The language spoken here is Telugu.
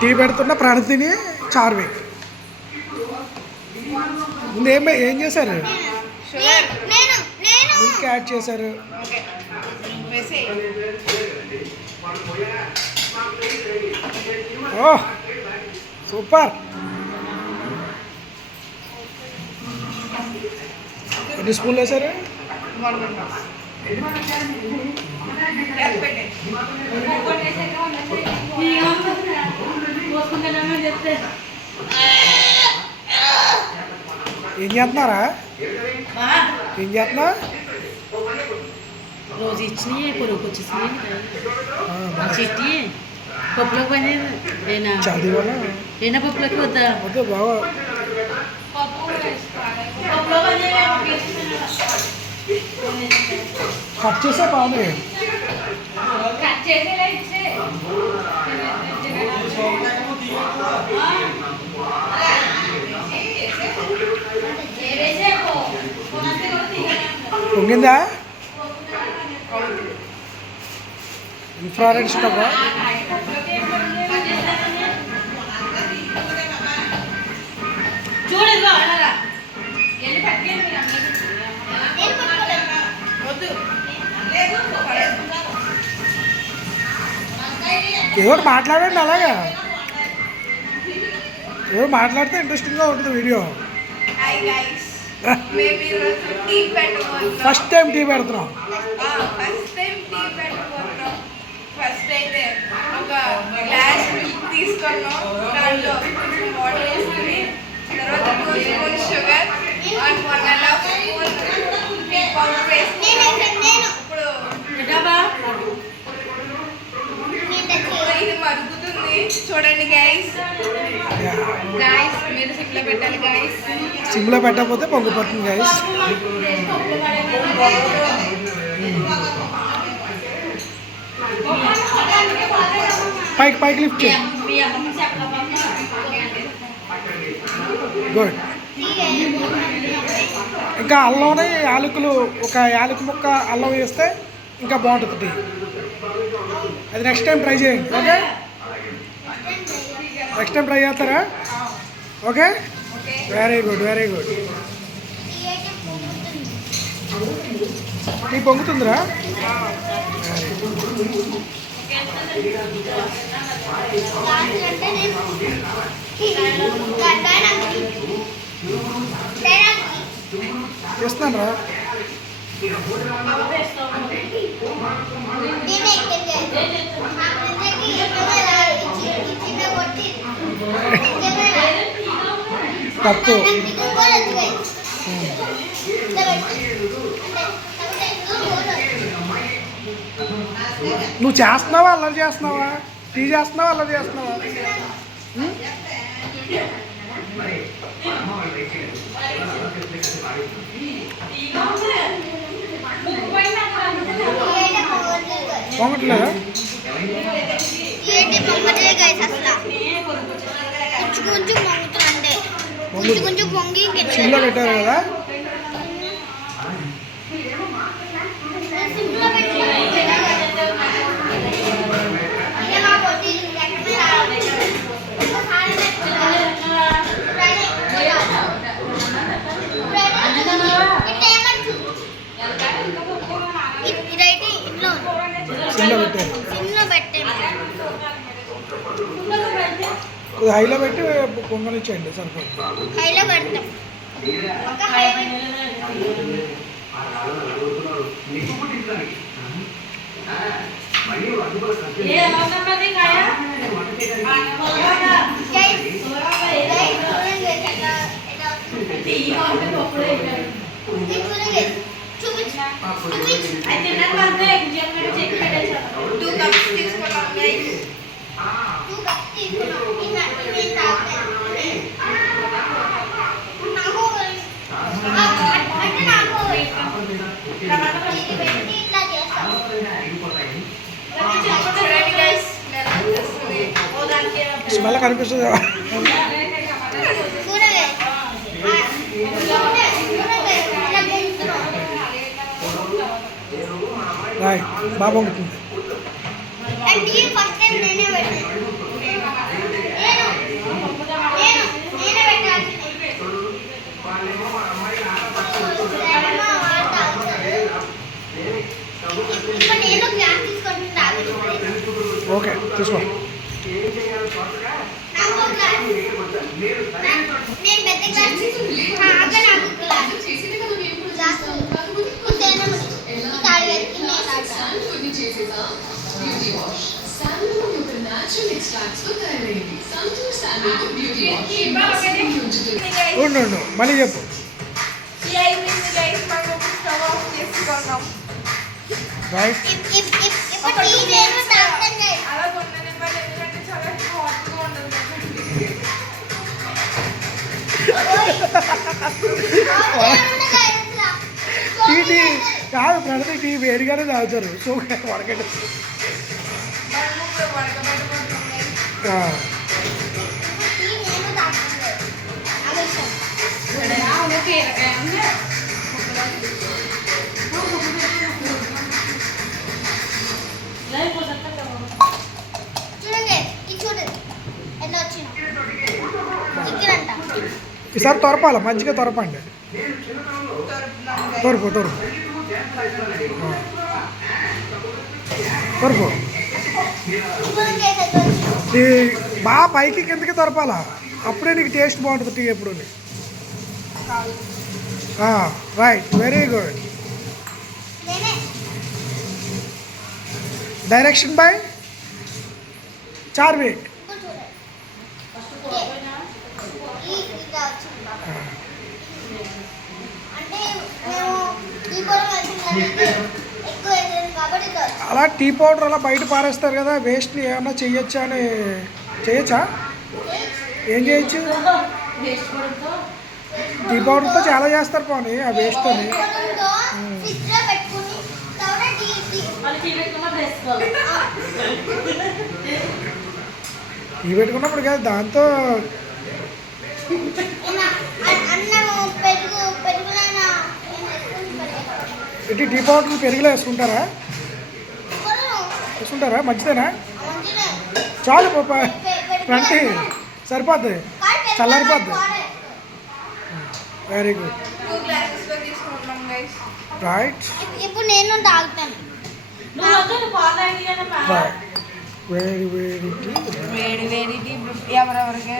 టీ పెడుతున్న ప్రణతిని చార్విక్. ముందు ఏం చేశారు? మిల్క్ యాడ్ చేశారు. ఓ సూపర్. ఎన్ని స్పూన్లు వేశారు? ఏం చేస్తున్నారా? ఏం చేస్తున్నా? రోజు ఇచ్చినాయి కొరకు వచ్చేసినాయి చెట్టి పప్పులోకి పని చదివాలా ఏనా పప్పులోకి వద్దా వద్దు బాగా కట్ చేసే బాగుంది. పొంగిందా? ఇన్ఫ్రారెడ్ స్టవ్ ఏదో మాట్లాడండి. అలాగా ఏదో మాట్లాడితే ఇంట్రెస్టింగ్గా ఉంటుంది వీడియో. ఫస్ట్ టైం టీ పెడుతున్నాం. ఫస్ట్ అయితే ఒక గ్లాస్ మిల్క్ తీసుకున్నాం, దాంట్లో వాటర్ వేసుకుని తర్వాత 2 spoon sugar and 1.5 spoon milk powder వేసుకుని ఇప్పుడు ఇది మరుగుతుంది చూడండి గైస్. మీరు సిమ్లో పెట్టాలి గైస్. సిమ్లో పెట్టకపోతే పొంగిపోతుంది గైస్. పైకి లిఫ్ట్ చేయి. గుడ్. ఇంకా అల్లంని యాలకులు ఒక యాలకు ముక్క అల్లం వేస్తే ఇంకా బాగుంటుంది టీ. అది నెక్స్ట్ టైం ట్రై చేయండి. ఓకే, నెక్స్ట్ టైం ట్రై చేస్తారా? Okay, very good very good. Tea పొంగుతుందిరా? చేస్తాను రా. తప్పు. నువ్వు చేస్తున్నావా అల్లరి చేస్తున్నావా? టీ చేస్తున్నావా అల్లరి చేస్తున్నావా? పొంగట్లేదా? సిమ్లో పెట్టారు కదా? సిమ్లో పెట్టారు. హైలో పెట్టి పొంగనిచ్చేయండి సరిపోతుంది. హైలో పెడతాం. స్మెల్ కనిపిస్తుంది. బాగుంటుంది. ఓకే తీసుకో. ఉండు మళ్ళీ చెప్పు. అయిపోయింది గైస్, మనం స్టవ్ ఆఫ్ చేసుకున్నాం. రైట్. అలా కొననివ్వాలి, ఎందుకంటే చాలా హాట్గా ఉంటుంది కాబట్టి. టీ కాదు ప్రతి టీ వేడిగానే తాగుతారు. సో వడకట్టు. మనము ఇప్పుడు వడకబెట్టుకుంటున్నాం. ఈసారి తొరపాల మంచిగా తొరపండి. తొరుపు ఈ బాగా పైకి కిందకి తొరపాలా, అప్పుడే నీకు టేస్ట్ బాగుంటుంది టీ ఎప్పుడు. Right, very good. Direction by Charvik. అలా టీ పౌడర్ అలా బయట పారేస్తారు కదా, వేస్ట్ని ఏమన్నా చేయొచ్చా అని. చేయొచ్చా? ఏం చేయొచ్చు? టీ పౌడర్తో చాలా చేస్తారు పోనీ ఆ వేస్ట్తో. టీ పెట్టుకున్నప్పుడు కదా, దాంతో ఇటు టీ పౌడర్ పెరుగులో వేసుకుంటారా? మంచిదేనా? చాలు పాప, అంటే సరిపోద్ది, చల్లారిపోద్ది. Very good. 2 glasses లో తీసుకుంటున్నాం గైస్. రైట్. ఇప్పుడు నేను తాగుతాను. రైట్. వేడి టీ వేడి టీ ఎవరెవరికి